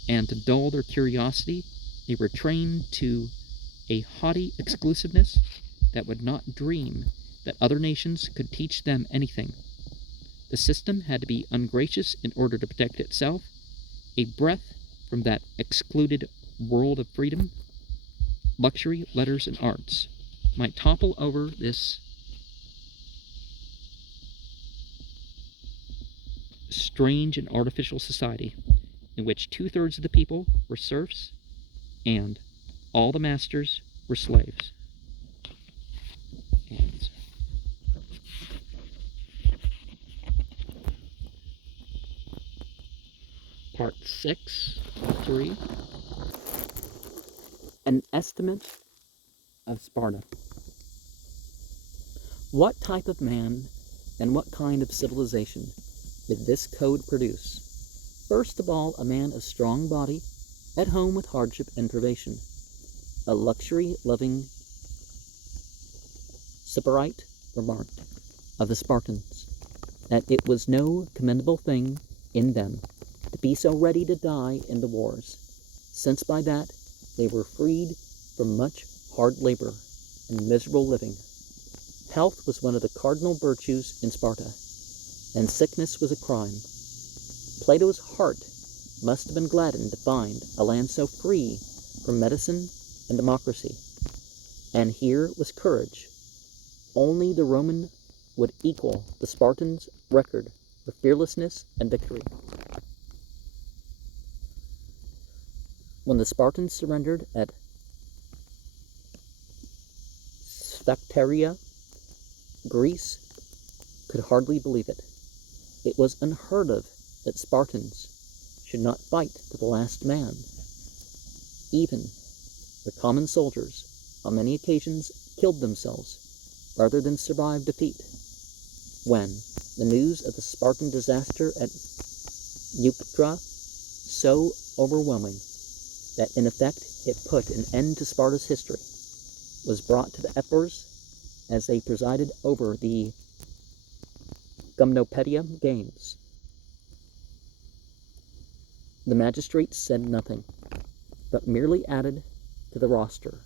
and to dull their curiosity, they were trained to a haughty exclusiveness that would not dream that other nations could teach them anything. The system had to be ungracious in order to protect itself. A breath from that excluded world of freedom, luxury, letters, and arts might topple over this strange and artificial society in which 2/3 of the people were serfs and all the masters were slaves. And Part 6, 3. An estimate of Sparta. What type of man and what kind of civilization did this code produce? First of all, a man of strong body, at home with hardship and privation, a luxury-loving Sybarite remarked of the Spartans. that it was no commendable thing in them to be so ready to die in the wars, since by that they were freed from much hard labor and miserable living. Health was one of the cardinal virtues in Sparta, and sickness was a crime. Plato's heart must have been gladdened to find a land so free from medicine and democracy. And here was courage. Only the Roman would equal the Spartans' record for fearlessness and victory. When the Spartans surrendered at Sphacteria, Greece could hardly believe it. It was unheard of that Spartans should not fight to the last man. Even the common soldiers, on many occasions, killed themselves rather than survive defeat. When the news of the Spartan disaster at Leuctra, so overwhelming that in effect it put an end to Sparta's history, was brought to the Ephors as they presided over the Gymnopedia Games. The magistrates said nothing, but merely added to the roster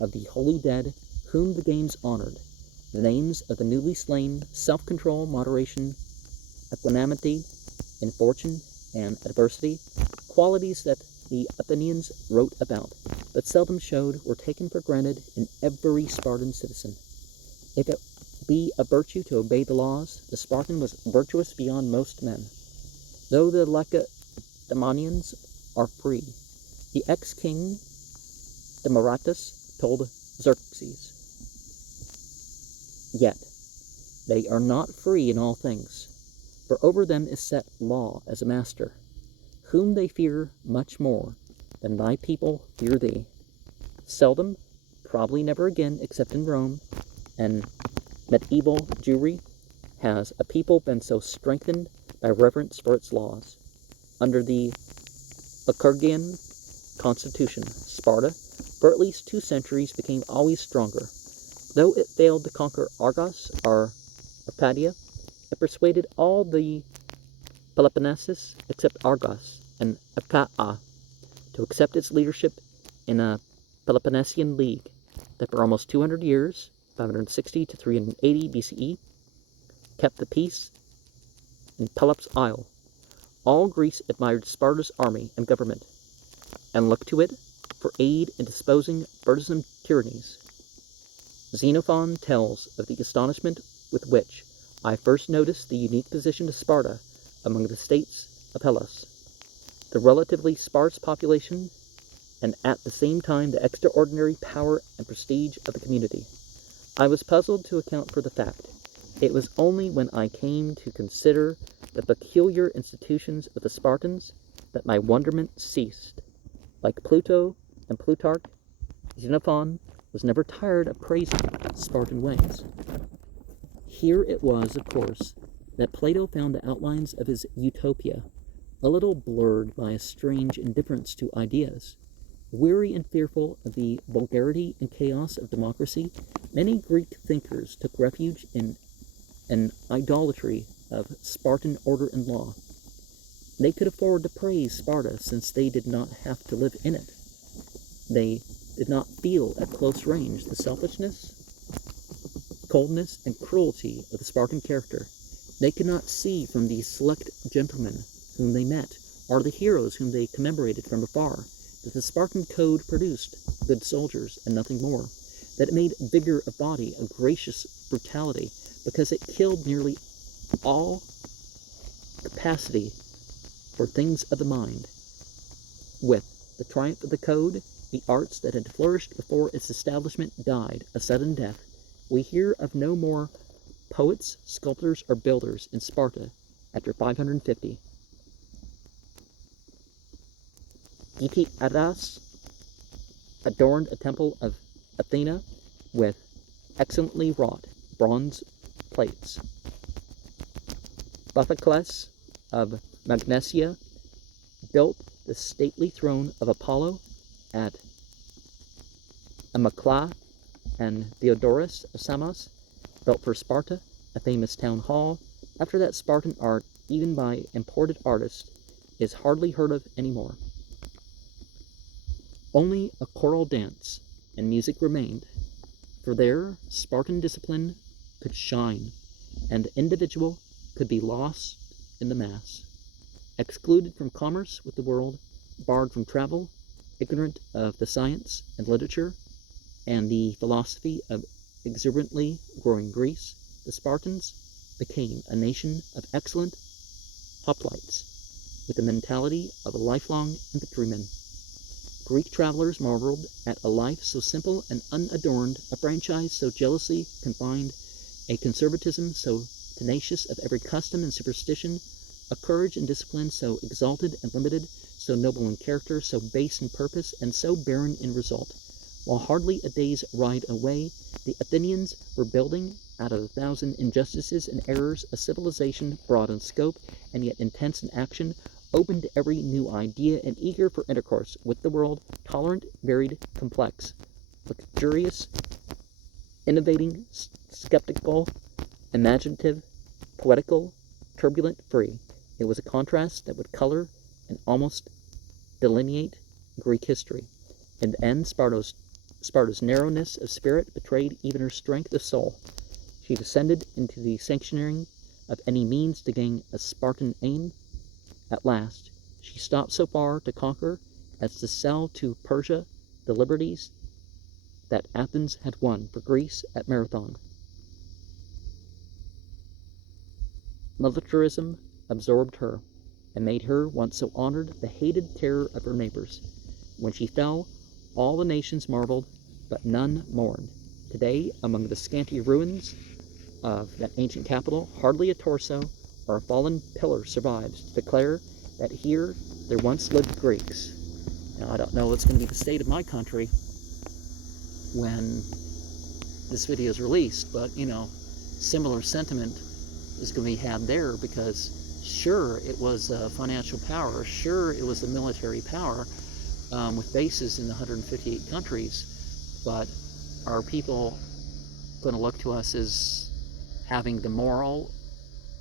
of the holy dead whom the games honored the names of the newly slain: self-control, moderation, equanimity in fortune and adversity, qualities that the Athenians wrote about, but seldom showed, were taken for granted in every Spartan citizen. If it be a virtue to obey the laws, the Spartan was virtuous beyond most men. Though the Lacedaemonians are free, the ex-king Demaratus told Xerxes, yet they are not free in all things, for over them is set law as a master, whom they fear much more than thy people fear thee. Seldom, probably never again, except in Rome and medieval Jewry, has a people been so strengthened by reverence for its laws. Under the Lycurgian constitution, Sparta, for at least 2 centuries, became always stronger. Though it failed to conquer Argos or Arcadia, it persuaded all the Peloponnesus except Argos and Achaia to accept its leadership in a Peloponnesian League that for almost 200 years, 560 to 380 BCE, kept the peace in Pelops' Isle. All Greece admired Sparta's army and government, and looked to it for aid in disposing burdensome tyrannies. Xenophon tells of the astonishment with which I first noticed the unique position of Sparta among the states of Hellas, the relatively sparse population, and at the same time the extraordinary power and prestige of the community. I was puzzled to account for the fact. It was only when I came to consider the peculiar institutions of the Spartans that my wonderment ceased. Like Pluto and Plutarch, Xenophon was never tired of praising Spartan ways. Here it was, of course, that Plato found the outlines of his Utopia, a little blurred by a strange indifference to ideas. Weary and fearful of the vulgarity and chaos of democracy, many Greek thinkers took refuge in an idolatry of Spartan order and law. They could afford to praise Sparta since they did not have to live in it. They did not feel at close range the selfishness, coldness, and cruelty of the Spartan character. They could not see from the select gentlemen whom they met, or the heroes whom they commemorated from afar, that the Spartan code produced good soldiers and nothing more, that it made vigor of body a gracious brutality, because it killed nearly all capacity for things of the mind. With the triumph of the code, the arts that had flourished before its establishment died a sudden death. We hear of no more poets, sculptors, or builders in Sparta after 550. Adas adorned a temple of Athena with excellently wrought bronze plates. Buphocles of Magnesia built the stately throne of Apollo at Amycla, and Theodorus of Samos built for Sparta a famous town hall After that, Spartan art, even by imported artists, is hardly heard of anymore. Only a choral dance and music remained, for there Spartan discipline could shine, and the individual could be lost in the mass, excluded from commerce with the world, barred from travel, ignorant of the science and literature and the philosophy of exuberantly growing Greece. The Spartans became a nation of excellent hoplites, with the mentality of a lifelong infantryman. Greek travelers marveled at a life so simple and unadorned, a franchise so jealously confined, a conservatism so tenacious of every custom and superstition, a courage and discipline so exalted and limited, so noble in character, so base in purpose, and so barren in result. While hardly a day's ride away, the Athenians were building, out of 1,000 injustices and errors, a civilization broad in scope and yet intense in action, open to every new idea and eager for intercourse with the world, tolerant, varied, complex, luxurious, innovating, skeptical, imaginative, poetical, turbulent, free. It was a contrast that would color and almost delineate Greek history. In the end, Sparta's narrowness of spirit betrayed even her strength of soul. She descended into the sanctioning of any means to gain a Spartan aim. At last, she stopped so far to conquer as to sell to Persia the liberties that Athens had won for Greece at Marathon. Militarism absorbed her, and made her, once so honored, the hated terror of her neighbors. When she fell, all the nations marveled, but none mourned. Today, among the scanty ruins of that ancient capital, hardly a torso or a fallen pillar survives to declare that here there once lived Greeks. Now, I don't know what's going to be the state of my country when this video is released, but similar sentiment is going to be had there, because sure, it was a financial power, sure, it was a military power with bases in the 158 countries, but are people going to look to us as having the moral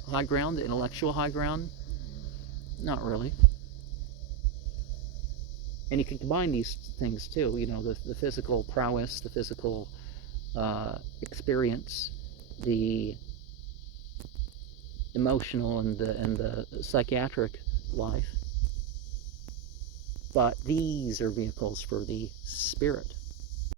high ground, the intellectual high ground? Not really. And you can combine these things too, the physical prowess, the physical experience, the emotional and the psychiatric life. But these are vehicles for the spirit.